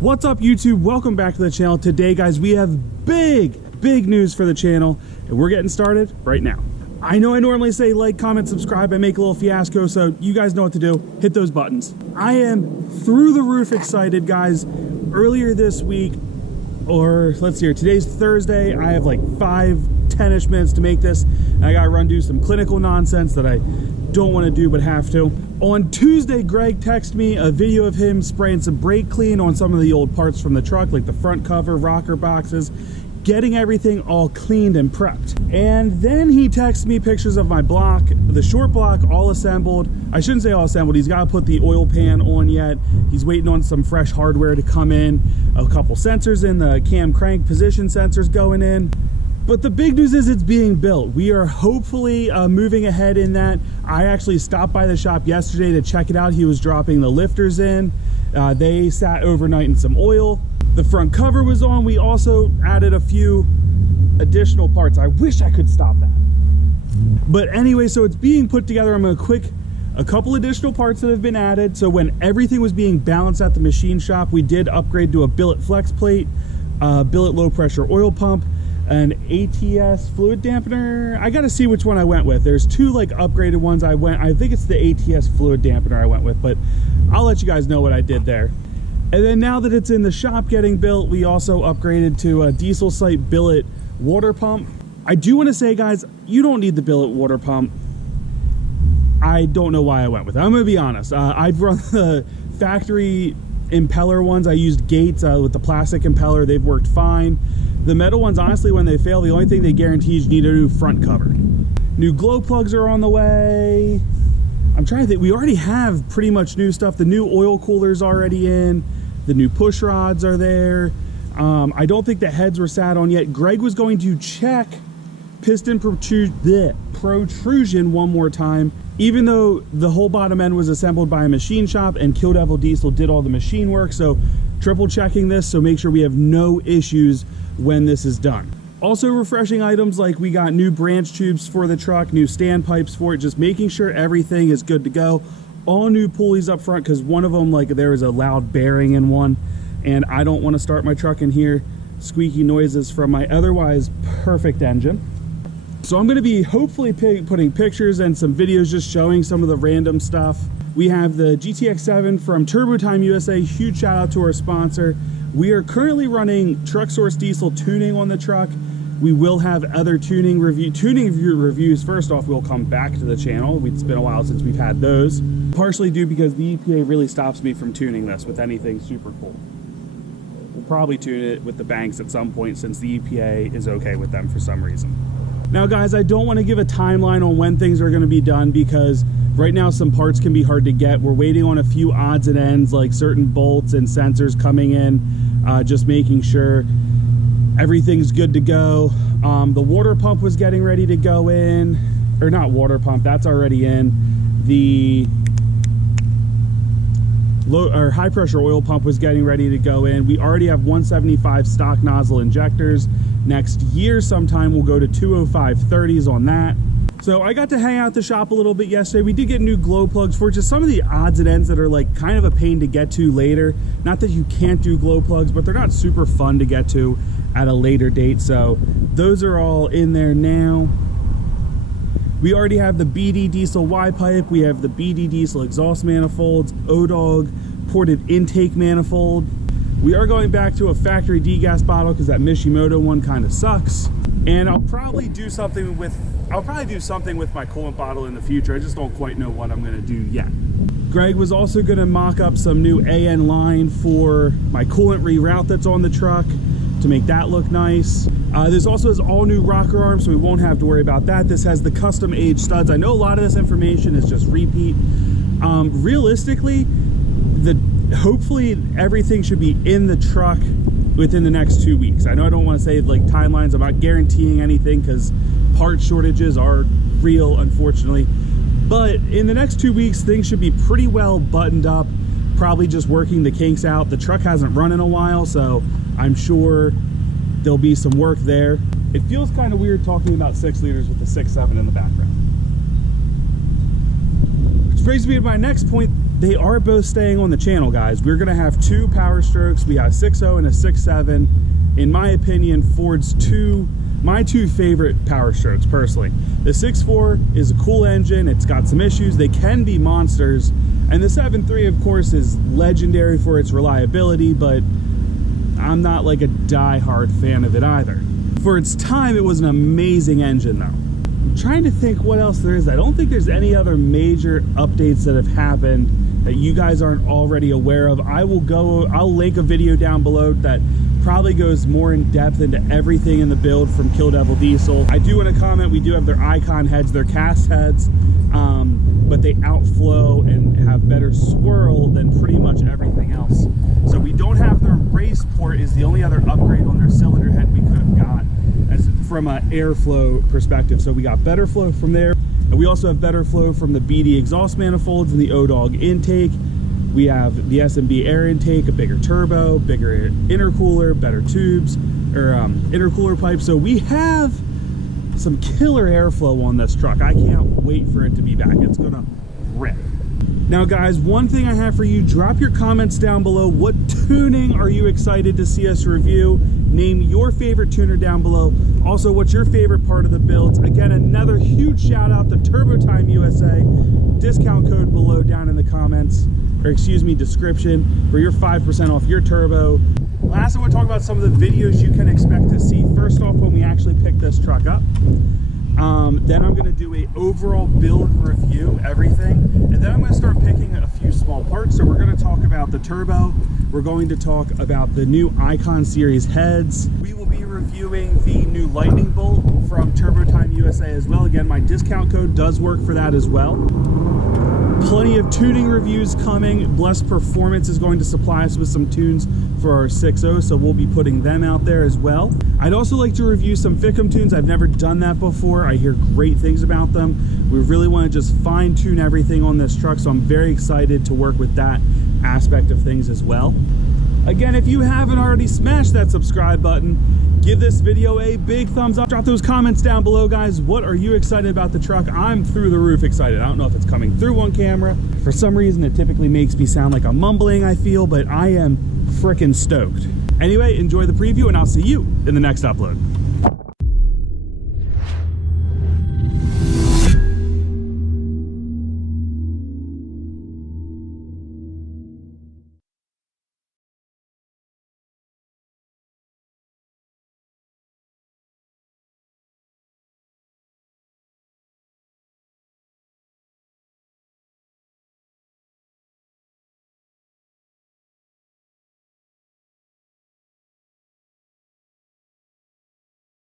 What's up YouTube? Welcome back to the channel. Today guys, we have big news for the channel and we're getting started right now. I know I normally say like, comment, subscribe, I make a little fiasco, so you guys know what to do. Hit those buttons. I am through the roof excited guys. Earlier this week, or let's see here, today's Thursday, I have like 10-ish minutes to make this. And I gotta run do some clinical nonsense that I don't want to do but have to. On Tuesday, Greg texted me a video of him spraying some brake clean on some of the old parts from the truck, like the front cover, rocker boxes, getting everything all cleaned and prepped. And then he texted me pictures of my block, the short block, all assembled. I shouldn't say all assembled, he's got to put the oil pan on yet. He's waiting on some fresh hardware to come in, a couple sensors in, the cam crank position sensors going in. But the big news is it's being built. We are hopefully moving ahead in that. I actually stopped by the shop yesterday to check it out. He was dropping the lifters in. They sat overnight in some oil. The front cover was on. We also added a few additional parts. I wish I could stop that. But anyway, so it's being put together. I'm gonna a couple additional parts that have been added. So when everything was being balanced at the machine shop, we did upgrade to a billet flex plate, billet low pressure oil pump, an ATS fluid dampener. I gotta see which one I went with. There's two like upgraded ones I think it's the ATS fluid dampener I went with, but I'll let you guys know what I did there. And then now that it's in the shop getting built, we also upgraded to a diesel site billet water pump. I do want to say guys, you don't need the billet water pump. I don't know why I went with it. I'm gonna be honest. I've run the factory impeller ones. I used Gates with the plastic impeller. They've worked fine. The metal ones, honestly, when they fail, the only thing they guarantee is you need a new front cover. New glow plugs are on the way. I'm trying to think. We already have pretty much new stuff. The new oil cooler's already in. The new push rods are there. I don't think the heads were sat on yet. Greg was going to check piston protrusion one more time, even though the whole bottom end was assembled by a machine shop and Kill Devil Diesel did all the machine work. So triple checking this, so make sure we have no issues when this is done. Also refreshing items like we got new branch tubes for the truck, new stand pipes for it, just making sure everything is good to go. All new pulleys up front because one of them, like there was a loud bearing in one and I don't want to start my truck and hear squeaky noises from my otherwise perfect engine. So I'm going to be hopefully putting pictures and some videos just showing some of the random stuff. We have the GTX7 from Turbo Time USA. Huge shout out to our sponsor. We are currently running Truck Source Diesel tuning on the truck. We will have other tuning reviews. First off, we'll come back to the channel. It's been a while since we've had those. Partially due because the EPA really stops me from tuning this with anything super cool. We'll probably tune it with the banks at some point since the EPA is okay with them for some reason. Now guys, I don't want to give a timeline on when things are going to be done because right now some parts can be hard to get. We're waiting on a few odds and ends like certain bolts and sensors coming in, just making sure everything's good to go. The water pump was getting ready to go in, or not water pump, that's already in. The high pressure oil pump was getting ready to go in. We already have 175 stock nozzle injectors. Next year sometime we'll go to 205/30s on that. So I got to hang out at the shop a little bit yesterday. We did get new glow plugs for just some of the odds and ends that are like kind of a pain to get to later. Not that you can't do glow plugs, but they're not super fun to get to at a later date. So those are all in there now. We already have the BD Diesel Y pipe. We have the BD Diesel exhaust manifolds, ODOG ported intake manifold. We are going back to a factory degas bottle because that Mishimoto one kind of sucks. And I'll probably do something with my coolant bottle in the future. I just don't quite know what I'm gonna do yet. Greg was also gonna mock up some new AN line for my coolant reroute that's on the truck to make that look nice. This also has all new rocker arms, so we won't have to worry about that. This has the custom age studs. I know a lot of this information is just repeat. Realistically, hopefully everything should be in the truck within the next 2 weeks. I know I don't want to say like timelines. I'm not guaranteeing anything because part shortages are real, unfortunately. But in the next 2 weeks, things should be pretty well buttoned up. Probably just working the kinks out. The truck hasn't run in a while, so I'm sure there'll be some work there. It feels kind of weird talking about 6 liters with the 6.7 in the background. Which brings me to my next point. they are both staying on the channel, guys. We're gonna have two Powerstrokes. We have 6.0 and a 6.7. In my opinion, Ford's my two favorite Powerstrokes personally. The 6.4 is a cool engine. It's got some issues. They can be monsters. And the 7.3, of course, is legendary for its reliability, but I'm not like a die-hard fan of it either. For its time, it was an amazing engine though. I'm trying to think what else there is. I don't think there's any other major updates that have happened that you guys aren't already aware of. I'll link a video down below that probably goes more in depth into everything in the build from Kill Devil Diesel. I do want to comment, we do have their icon heads, their cast heads, but they outflow and have better swirl than pretty much everything else. So we don't have their race port is the only other upgrade on their cylinder head we could have got from an airflow perspective. So we got better flow from there. And we also have better flow from the BD exhaust manifolds and the ODOG intake. We have the SMB air intake, a bigger turbo, bigger intercooler, better tubes, or intercooler pipes. So we have some killer airflow on this truck. I can't wait for it to be back. It's gonna rip. Now guys, one thing I have for you, drop your comments down below. What tuning are you excited to see us review? Name your favorite tuner down below. Also, what's your favorite part of the builds? Again, another huge shout out to TurboTime USA. Discount code below down in the comments, or excuse me, description for your 5% off your turbo. Last, I want to talk about some of the videos you can expect to see. First off, when we actually pick this truck up. Then I'm going to do a overall build review, everything, and then I'm going to start picking a few small parts. So we're going to talk about the turbo. We're going to talk about the new Icon Series heads. We will be reviewing the new lightning bolt from TurboTime USA as well. Again, my discount code does work for that as well. Plenty of tuning reviews coming. Blessed Performance is going to supply us with some tunes for our 6.0, so we'll be putting them out there as well. I'd also like to review some Ficum tunes. I've never done that before. I hear great things about them. We really want to just fine tune everything on this truck, so I'm very excited to work with that aspect of things as well. Again, if you haven't already smashed that subscribe button, give this video a big thumbs up. Drop those comments down below, guys. What are you excited about the truck? I'm through the roof excited. I don't know if it's coming through on camera. For some reason, it typically makes me sound like I'm mumbling, I feel, but I am freaking stoked. Anyway, enjoy the preview, and I'll see you in the next upload.